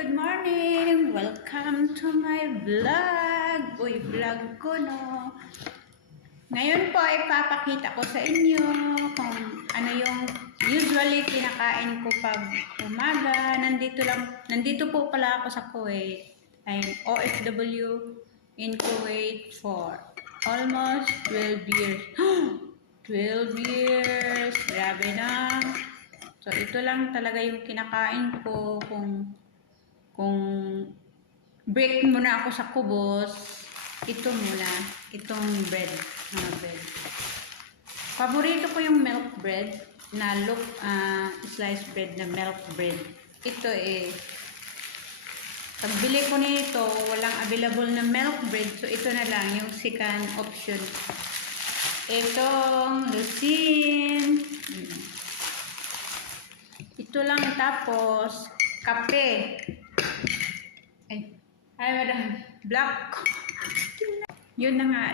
good morning! Welcome to my vlog! Uy, vlog ko, no? Ngayon po ay papakita ko sa inyo kung ano yung usually kinakain ko pag umaga. Nandito po pala ako sa Kuwait. I'm OFW in Kuwait for almost 12 years. 12 years! Grabe na! So, ito lang talaga yung kinakain ko kung break muna ako sa kubos, ito muna, itong bread, mga bread. Paborito ko yung milk bread na sliced bread na milk bread. Ito pagbili ko nito, walang available na milk bread, so ito na lang yung second option. Itong Lucien. Ito lang, tapos kape. Ay, madam, black. Yun na nga,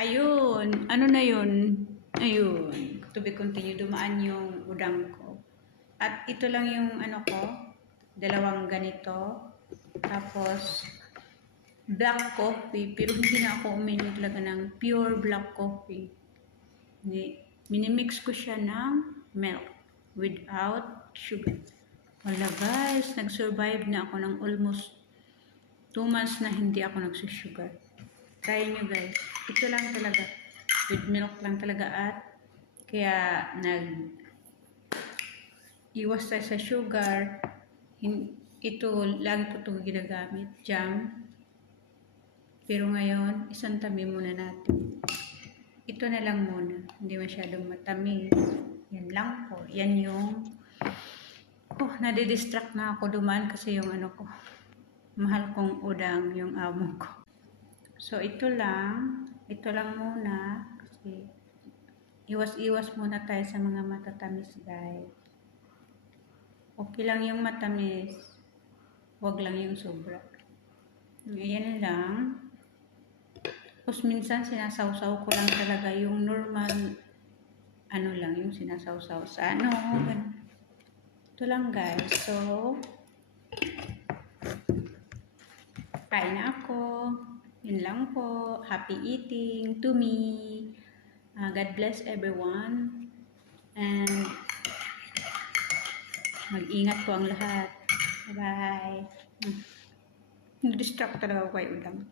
ayun, ano na yun? Ayun, to be continued, dumaan yung udang ko. At ito lang yung ano ko, dalawang ganito. Tapos, black coffee, pero hindi na ako uminom talaga ng pure black coffee. Minimix ko siya ng milk without sugar. Wala guys, nag-survive na ako ng almost 2 months na hindi ako nagsusugar. Try nyo guys. Ito lang talaga. With milk lang talaga at kaya iwas tayo sa sugar. Ito, lagi ko itong ginagamit. Jam. Pero ngayon, isang tabi muna natin. Ito na lang muna. Hindi masyadong matamis. Yan lang po. Yan yung nadidistract na ako dumaan kasi yung ano ko. Mahal kong udang yung amo ko. So, ito lang. Ito lang muna. Kasi iwas-iwas muna tayo sa mga matatamis, guys. Okay lang yung matamis. Huwag lang yung sobra. Ayan lang. Tapos minsan sinasawsaw ko lang talaga yung normal, ano lang, yung sinasawsaw sa ano. Ito lang guys. So, kain na ako. Yun lang po. Happy eating to me. God bless everyone. And mag-ingat po ang lahat. Bye-bye. Nag-distract talaga ako kay udang.